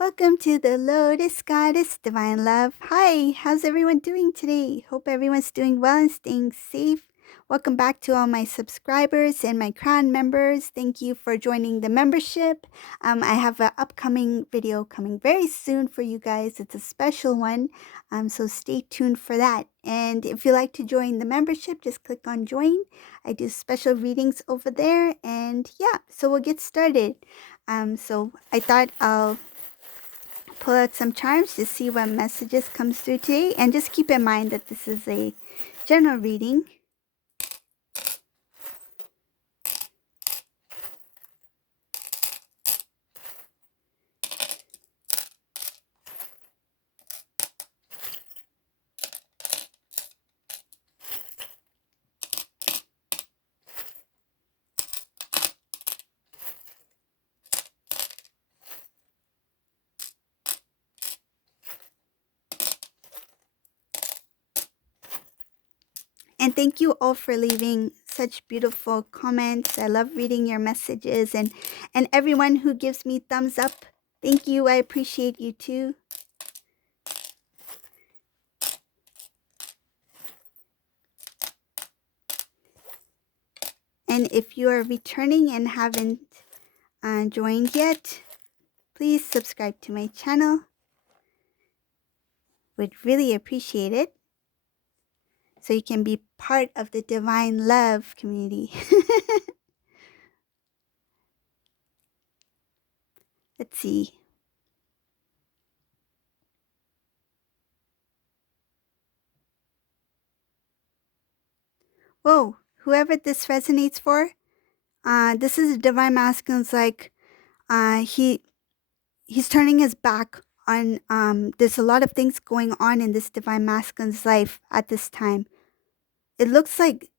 Welcome to the Lotus Goddess Divine Love. Hi, how's everyone doing today? Hope everyone's doing well and staying safe. Welcome back to all my subscribers and my crown members. Thank you for joining the membership. I have an upcoming video coming very soon for you guys. It's a special one, so stay tuned for that. And if you like to join the membership, just click on join. I do special readings over there, and yeah, so we'll get started. So I thought I'll pull out some charms to see what messages comes through today, and just keep in mind that this is a general reading. And thank you all for leaving such beautiful comments. I love reading your messages, and everyone who gives me thumbs up. Thank you. I appreciate you too. And if you are returning and haven't joined yet, please subscribe to my channel. Would really appreciate it, so you can be part of the Divine Love community. Let's see. Whoa, whoever this resonates for, this is Divine Masculine's like, he's turning his back on, there's a lot of things going on in this Divine Masculine's life at this time. It looks like,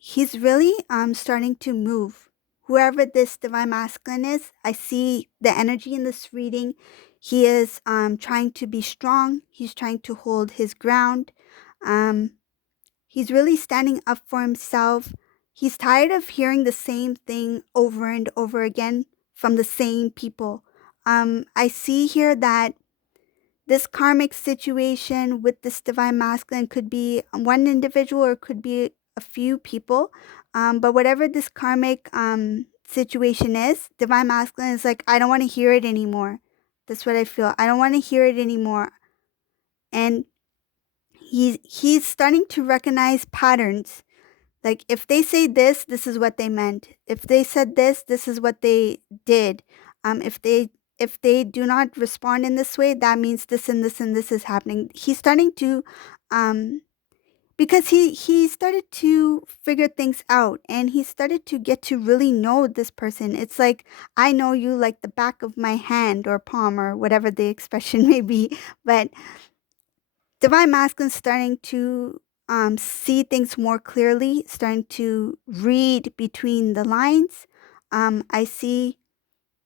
he's really, starting to move. Whoever this Divine Masculine is, I see the energy in this reading. He is, trying to be strong. He's trying to hold his ground. He's really standing up for himself. He's tired of hearing the same thing over and over again from the same people. I see here that this karmic situation with this Divine Masculine could be one individual or could be a few people. But whatever this karmic situation is, Divine Masculine is like, I don't want to hear it anymore. That's what I feel. I don't want to hear it anymore. And he's starting to recognize patterns. Like, if they say this, this is what they meant. If they said this, this is what they did. If they do not respond in this way, that means this and this and this is happening. He's starting to, because he started to figure things out, and he started to get to really know this person. It's like, I know you like the back of my hand or palm or whatever the expression may be, but Divine Masculine starting to see things more clearly, starting to read between the lines. I see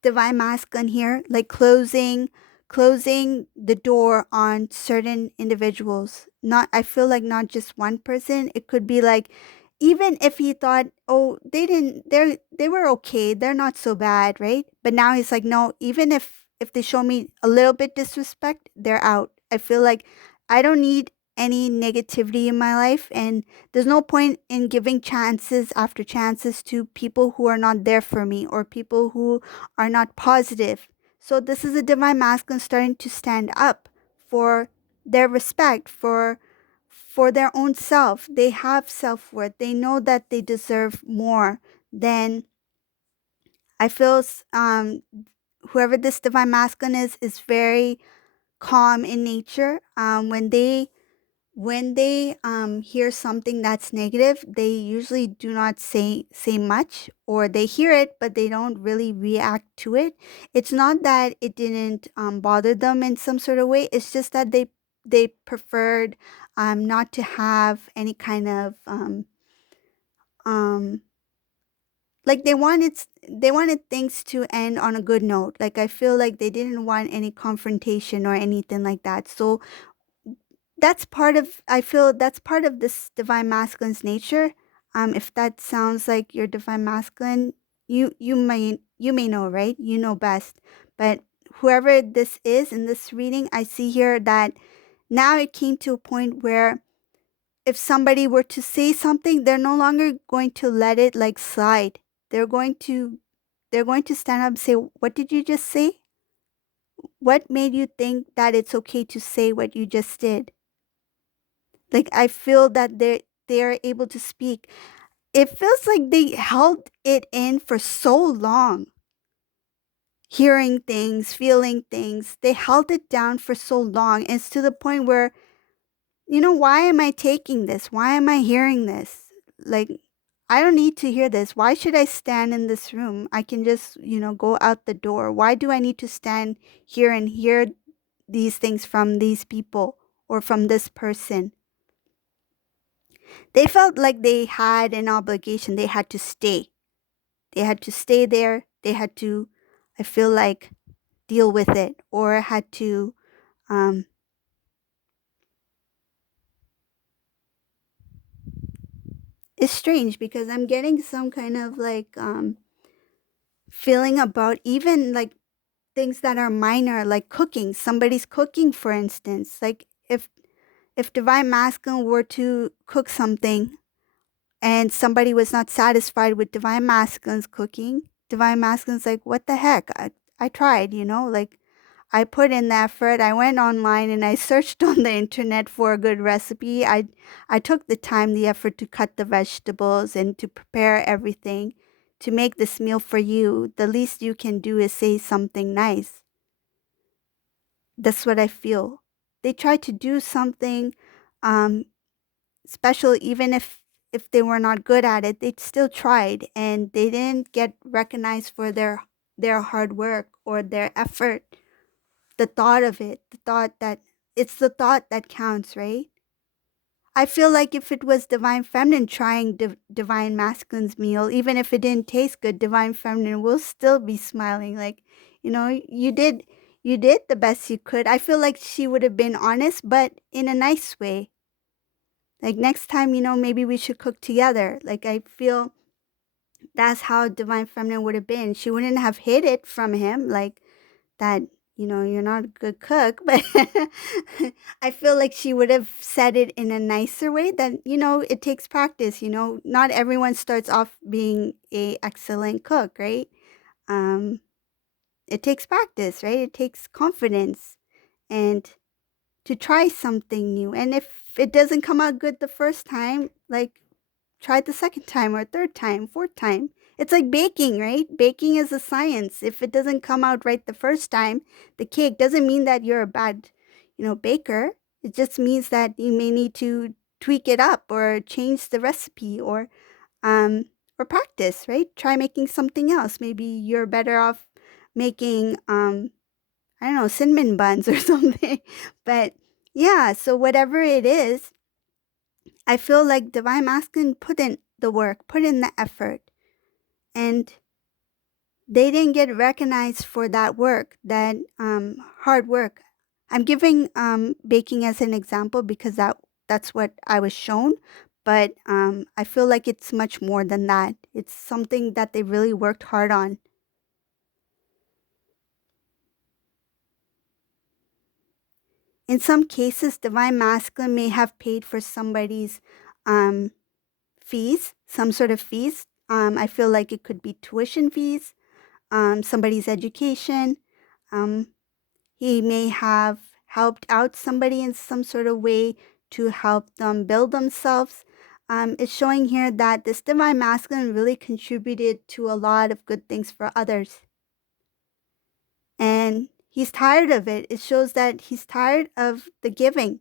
Divine Masculine here, like closing the door on certain individuals. Not, I feel like not just one person. It could be like, even if he thought, oh, they were okay, they're not so bad, right? But now he's like, no, even if they show me a little bit disrespect, they're out. I feel like I don't need any negativity in my life, and there's no point in giving chances after chances to people who are not there for me or people who are not positive. So this is a Divine Masculine starting to stand up for their respect, for their own self. They have self-worth. They know that they deserve more than, I feel, whoever this Divine Masculine is very calm in nature. When they hear something that's negative, they usually do not say much, or they hear it but they don't really react to it. It's not that it didn't bother them in some sort of way. It's just that they preferred not to have any kind of um like, they wanted things to end on a good note. Like, I feel like they didn't want any confrontation or anything like that. So that's part of, I feel that's part of this Divine Masculine's nature. If that sounds like your Divine Masculine, you may know, right? You know best. But whoever this is in this reading, I see here that now it came to a point where if somebody were to say something, they're no longer going to let it like slide. They're going to stand up and say, "What did you just say? What made you think that it's okay to say what you just did?" Like I feel that they are able to speak. It feels like they held it in for so long. Hearing things, feeling things, they held it down for so long. It's to the point where, why am I taking this? Why am I hearing this? Like, I don't need to hear this. Why should I stand in this room? I can just, go out the door. Why do I need to stand here and hear these things from these people or from this person? They felt like they had an obligation. They had to stay. They had to stay there. They had to, I feel like, deal with it, or had to, um, it's strange because I'm getting some kind of like feeling about even like things that are minor, like cooking. Somebody's cooking, for instance. Like if divine masculine were to cook something and somebody was not satisfied with divine masculine's cooking, divine masculine's like, what the heck? I tried, like I put in the effort. I went online and I searched on the internet for a good recipe. I took the time, the effort to cut the vegetables and to prepare everything to make this meal for you. The least you can do is say something nice. That's what I feel. They tried to do something um, special, even if they were not good at it. They still tried, and they didn't get recognized for their hard work or their effort. The thought of it, the thought that it's the thought that counts, right? I feel like if it was divine feminine trying divine masculine's meal, even if it didn't taste good, divine feminine will still be smiling like, you did the best you could. I feel like she would have been honest, but in a nice way. Like next time, maybe we should cook together. Like I feel that's how divine feminine would have been. She wouldn't have hid it from him like that, you're not a good cook, but I feel like she would have said it in a nicer way that, it takes practice, not everyone starts off being a excellent cook, right? Um, it takes practice, right? It takes confidence and to try something new. And if it doesn't come out good the first time, like try it the second time or third time, fourth time. It's like baking, right? Baking is a science. If it doesn't come out right the first time, the cake doesn't mean that you're a bad, baker. It just means that you may need to tweak it up or change the recipe or practice, right? Try making something else. Maybe you're better off making I don't know, cinnamon buns or something. But yeah, so whatever it is, I feel like divine masculine put in the work, put in the effort, and they didn't get recognized for that work, that hard work. I'm giving baking as an example because that's what I was shown, but I feel like it's much more than that. It's something that they really worked hard on. In some cases, divine masculine may have paid for somebody's um, fees, some sort of fees. I feel like it could be tuition fees, somebody's education. Um, he may have helped out somebody in some sort of way to help them build themselves. It's showing here that this divine masculine really contributed to a lot of good things for others. And he's tired of it. It shows that he's tired of the giving.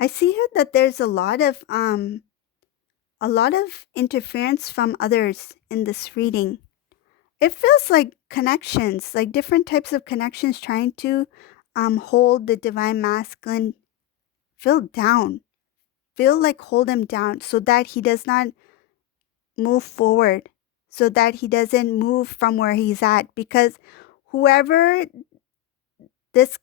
I see here that there's a lot of interference from others in this reading. It feels like connections, like different types of connections trying to hold the divine masculine feel down, feel like hold him down so that he does not move forward, so that he doesn't move from where he's at, because whoever this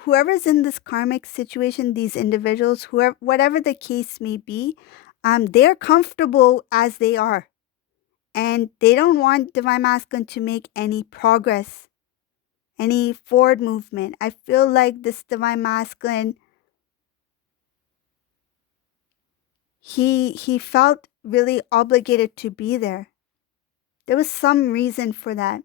whoever's in this karmic situation, these individuals, whoever, whatever the case may be, they're comfortable as they are, and they don't want divine masculine to make any progress, any forward movement. I feel like this divine masculine, he felt really obligated to be there. There was some reason for that.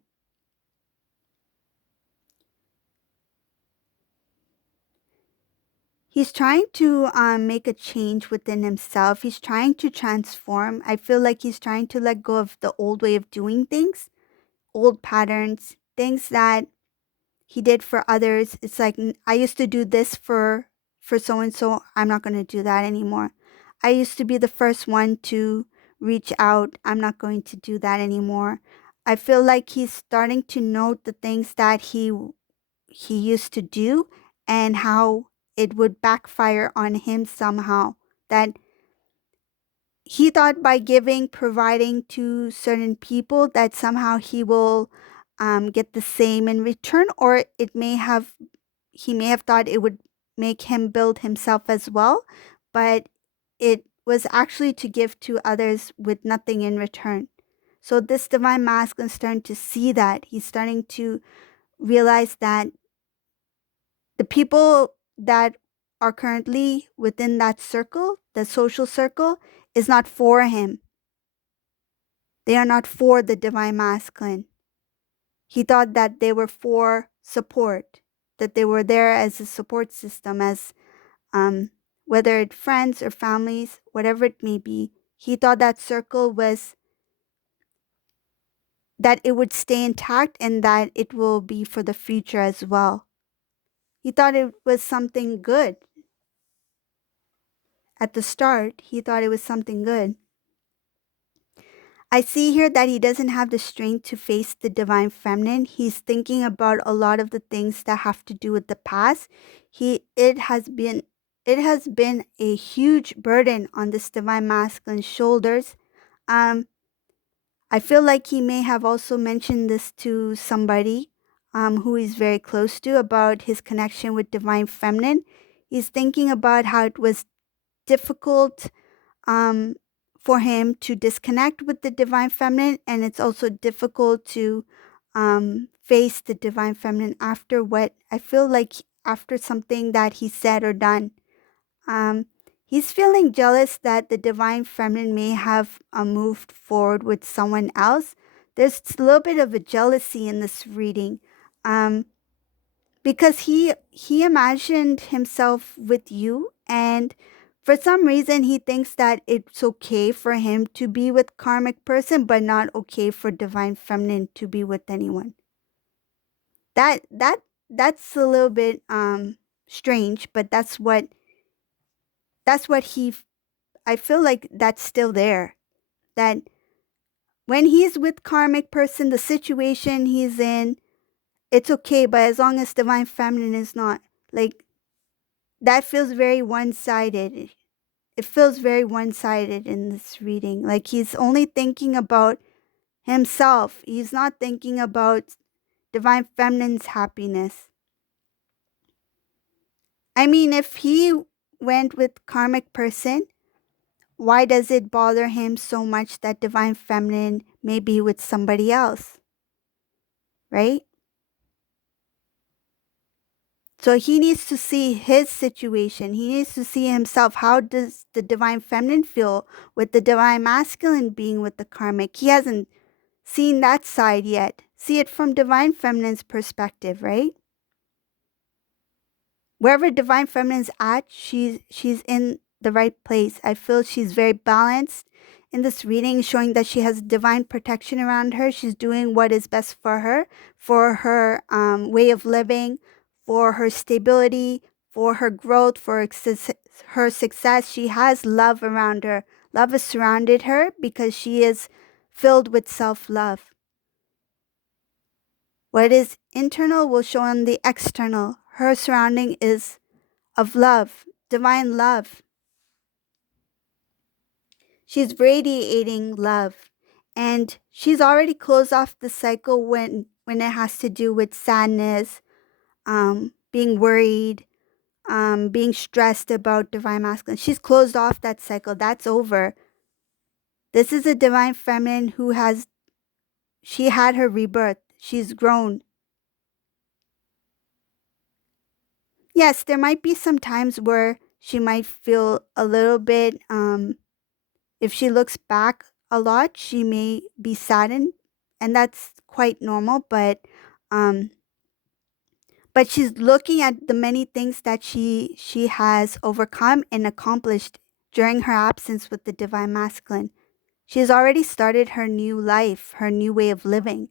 He's trying to make a change within himself. He's trying to transform. I feel like he's trying to let go of the old way of doing things, old patterns, things that he did for others. It's like, I used to do this for so and so. I'm not going to do that anymore. I used to be the first one to reach out. I'm not going to do that anymore. I feel like he's starting to note the things that he used to do and how it would backfire on him somehow. That he thought by giving, providing to certain people, that somehow he will get the same in return, or he may have thought it would make him build himself as well, but it was actually to give to others with nothing in return. So this divine masculine is starting to see that. He's starting to realize that the people that are currently within that circle, the social circle, is not for him. They are not for the divine masculine. He thought that they were for support, that they were there as a support system, as whether it's friends or families, whatever it may be. He thought that circle was, that it would stay intact and that it will be for the future as well. He thought it was something good. At the start, he thought it was something good. I see here that he doesn't have the strength to face the divine feminine. He's thinking about a lot of the things that have to do with the past. It has been a huge burden on this divine masculine's shoulders. Um, I feel like he may have also mentioned this to somebody who he's very close to, about his connection with divine feminine. He's thinking about how it was difficult um, for him to disconnect with the divine feminine, and it's also difficult to face the divine feminine after what I feel like, after something that he said or done. Um, he's feeling jealous that the divine feminine may have moved forward with someone else. There's a little bit of a jealousy in this reading. Because he imagined himself with you, and for some reason he thinks that it's okay for him to be with karmic person, but not okay for divine feminine to be with anyone. That's a little bit strange, but that's what he, I feel like that's still there. That when he's with karmic person, the situation he's in, it's okay, but as long as divine feminine is not, like, that feels very one-sided. It feels very one-sided in this reading. Like he's only thinking about himself. He's not thinking about divine feminine's happiness. I mean, if he went with karmic person, why does it bother him so much that divine feminine may be with somebody else? Right? So he needs to see his situation. He needs to see himself. How does the divine feminine feel with the divine masculine being with the karmic? He hasn't seen that side yet. See it from divine feminine's perspective, right? Wherever divine feminine's at, she's in the right place. I feel she's very balanced in this reading, showing that she has divine protection around her. She's doing what is best for her way of living, for her stability, for her growth, for her success. She has love around her. Love has surrounded her because she is filled with self-love. What is internal will show on the external. Her surrounding is of love, divine love. She's radiating love. and she's already closed off the cycle when it has to do with sadness, being worried, being stressed about divine masculine. She's closed off that cycle. That's over. This is a divine feminine who has she had her rebirth. She's grown. Yes, there might be some times where she might feel a little bit if she looks back a lot, she may be saddened, and that's quite normal, um but she's looking at the many things that she has overcome and accomplished during her absence with the divine masculine. She has already started her new life, her new way of living.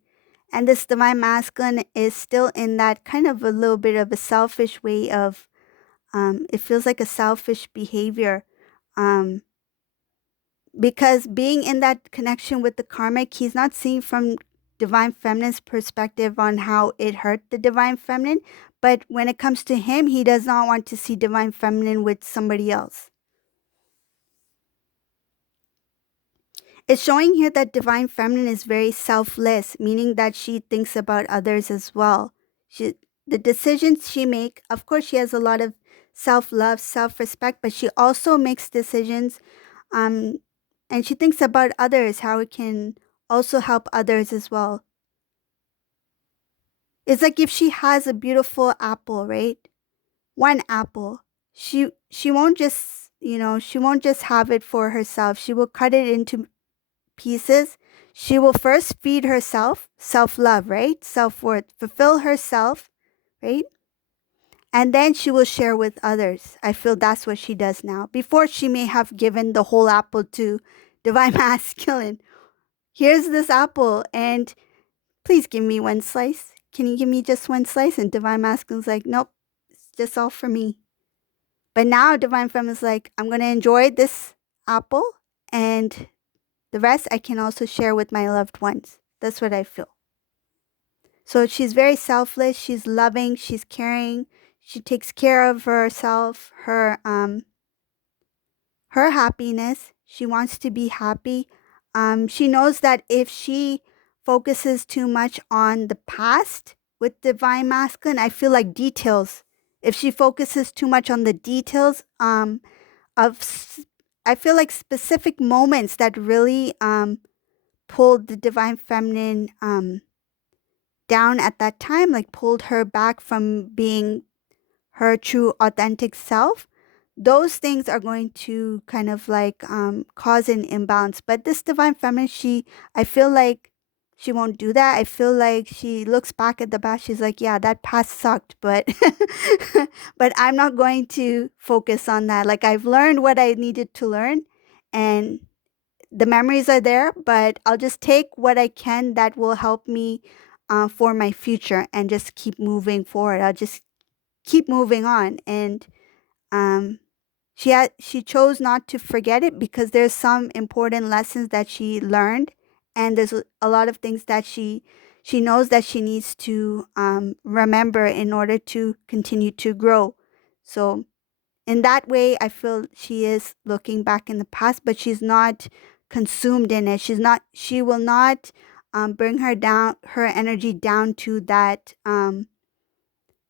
And this divine masculine is still in that kind of a little bit of a selfish way of, it feels like a selfish behavior. Um, because being in that connection with the karmic, he's not seeing from divine feminine's perspective on how it hurt the divine feminine. But when it comes to him, he does not want to see divine feminine with somebody else. It's showing here that divine feminine is very selfless, meaning that she thinks about others as well. She, the decisions she make, of course, she has a lot of self-love, self-respect, but she also makes decisions, um, and she thinks about others, how it can also help others as well. It's like if she has a beautiful apple, right? One apple, she won't just she won't just have it for herself. She will cut it into pieces. She will first feed herself, self love, right? Self worth, fulfill herself, right? And then she will share with others. I feel that's what she does now. Before, she may have given the whole apple to divine masculine. Here's this apple, and please give me one slice. Can you give me just one slice? And divine masculine's like, nope, it's just all for me. But now divine feminine's like, I'm going to enjoy this apple, and the rest I can also share with my loved ones. That's what I feel. So she's very selfless, she's loving, she's caring, she takes care of herself, her happiness. She wants to be happy. She knows that if she focuses too much on the past with divine masculine, I feel like details. If she focuses too much on the details of I feel like specific moments that really pulled the divine feminine down at that time, like pulled her back from being her true authentic self, those things are going to kind of like cause an imbalance. But this divine feminine, I feel like she won't do that. I feel like she looks back at the past. She's like, yeah, that past sucked, but but I'm not going to focus on that. Like I've learned what I needed to learn, and the memories are there, but I'll just take what I can that will help me for my future and just keep moving forward. I'll just keep moving on. And um, she chose not to forget it because there's some important lessons that she learned, and there's a lot of things that she knows that she needs to remember in order to continue to grow. So in that way, I feel she is looking back in the past, but she's not consumed in it. She will not bring her energy down to that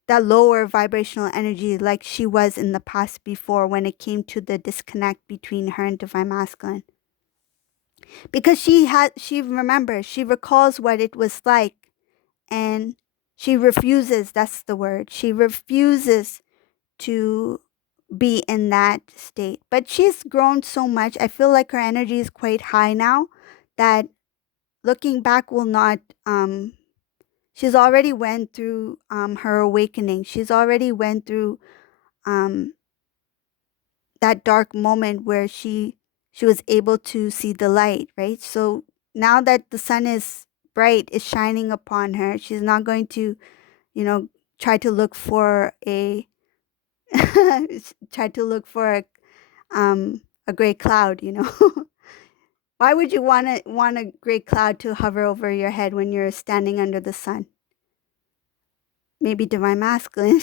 lower vibrational energy like she was in the past before when it came to the disconnect between her and divine masculine. Because she remembers, she recalls what it was like, and she refuses, that's the word. She refuses to be in that state. But she's grown so much. I feel like her energy is quite high now that looking back will not she's already went through her awakening. She's already went through um that dark moment where she was able to see the light, right? So now that the sun is bright, is shining upon her, she's not going to, you know, try to look for a try to look for a gray cloud, you know. Why would you want a gray cloud to hover over your head when you're standing under the sun? Maybe divine masculine,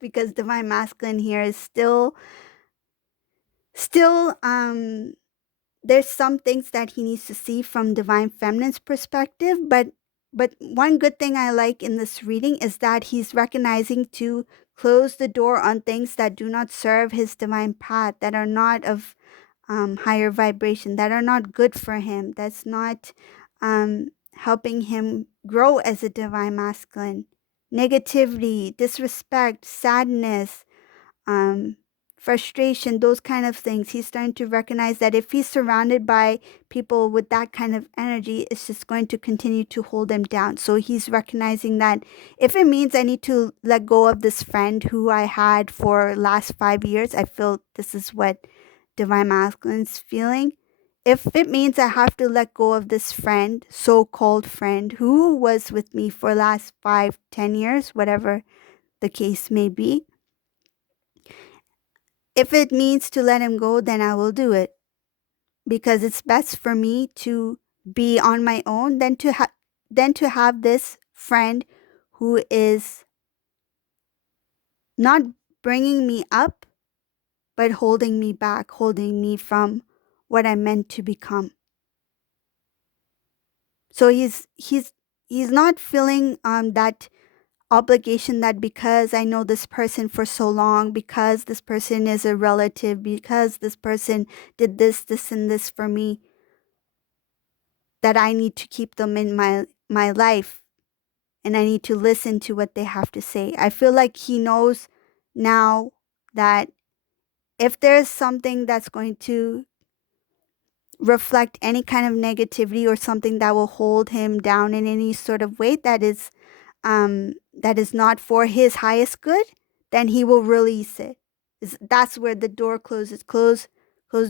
because divine masculine here is still there's some things that he needs to see from divine feminine's perspective, but one good thing I like in this reading is that he's recognizing to close the door on things that do not serve his divine path, that are not of higher vibration, that are not good for him, that's not helping him grow as a divine masculine. Negativity, disrespect, sadness, um, frustration, those kind of things. He's starting to recognize that if he's surrounded by people with that kind of energy, it's just going to continue to hold him down. So he's recognizing that if it means I need to let go of this friend who I had for last 5 years, I feel this is what Divine Masculine's feeling. If it means I have to let go of this friend, so-called friend, who was with me for last 5, 10 years, whatever the case may be, if it means to let him go, then I will do it, because it's best for me to be on my own than to have this friend who is not bringing me up, but holding me back, holding me from what I'm meant to become. So he's not feeling that obligation that because I know this person for so long, because this person is a relative, because this person did this, and this for me, that I need to keep them in my life, and I need to listen to what they have to say. I feel like he knows now that if there's something that's going to reflect any kind of negativity or something that will hold him down in any sort of way that is not for his highest good, then he will release it. That's where the door closes. Close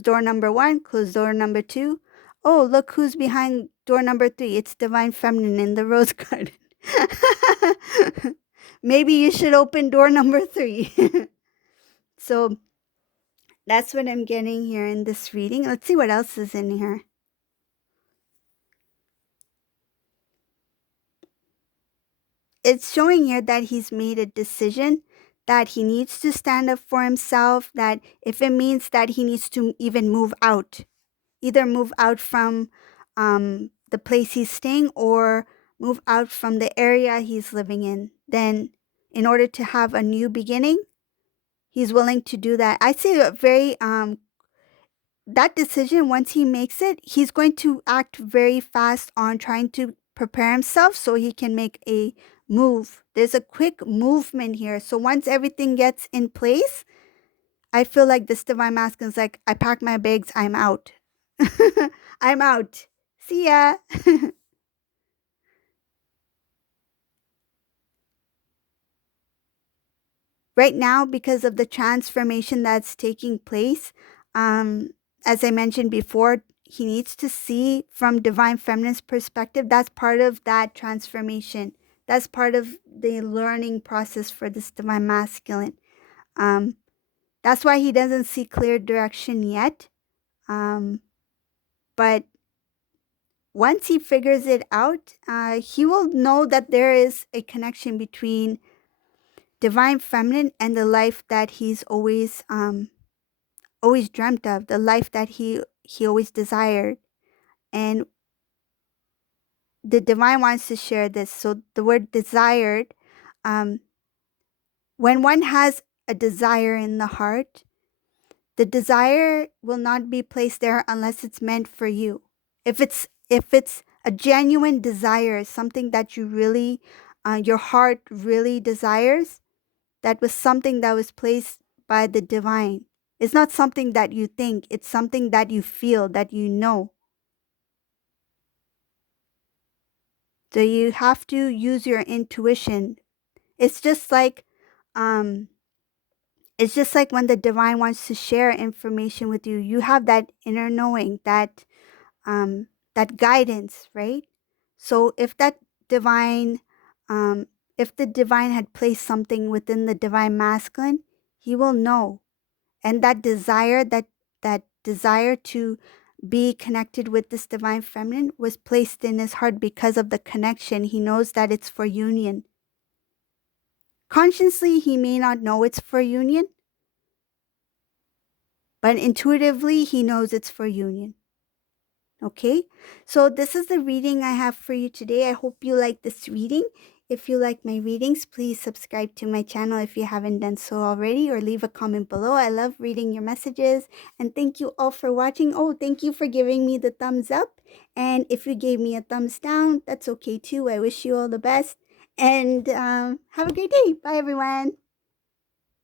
door number 1, close door number 2. Oh, look who's behind door number 3. It's Divine Feminine in the rose garden. Maybe you should open door number 3. So that's what I'm getting here in this reading. Let's see what else is in here. It's showing here that he's made a decision, that he needs to stand up for himself, that if it means that he needs to even move out, either move out from the place he's staying or move out from the area he's living in, then in order to have a new beginning, he's willing to do that. I see a very that decision, once he makes it, he's going to act very fast on trying to prepare himself so he can make a move. There's a quick movement here. So once everything gets in place, I feel like this divine masculine is like, I pack my bags, I'm out. I'm out. See ya. Right now, because of the transformation that's taking place, as I mentioned before, he needs to see from divine feminine's perspective. That's part of that transformation. That's part of the learning process for this divine masculine. That's why he doesn't see clear direction yet. But once he figures it out, he will know that there is a connection between divine feminine and the life that he's always dreamt of, the life that he always desired. And the divine wants to share this. So the word desired, um, when one has a desire in the heart, the desire will not be placed there unless it's meant for you. If it's a genuine desire, something that you really, your heart really desires, that was something that was placed by the divine. It's not something that you think, it's something that you feel, that you know. So you have to use your intuition. It's just like um it's just like when the divine wants to share information with you, you have that inner knowing, that guidance, right? So divine um if the divine had placed something within the divine masculine, he will know. And that desire to be connected with this divine feminine was placed in his heart because of the connection. He knows that it's for union. Consciously, he may not know it's for union, but intuitively, he knows it's for union. Okay, so this is the reading I have for you today. I hope you like this reading. If you like my readings, please subscribe to my channel if you haven't done so already, or leave a comment below. I love reading your messages, and thank you all for watching. Oh, thank you for giving me the thumbs up, and if you gave me a thumbs down, that's okay too. I wish you all the best, and have a great day. Bye, everyone.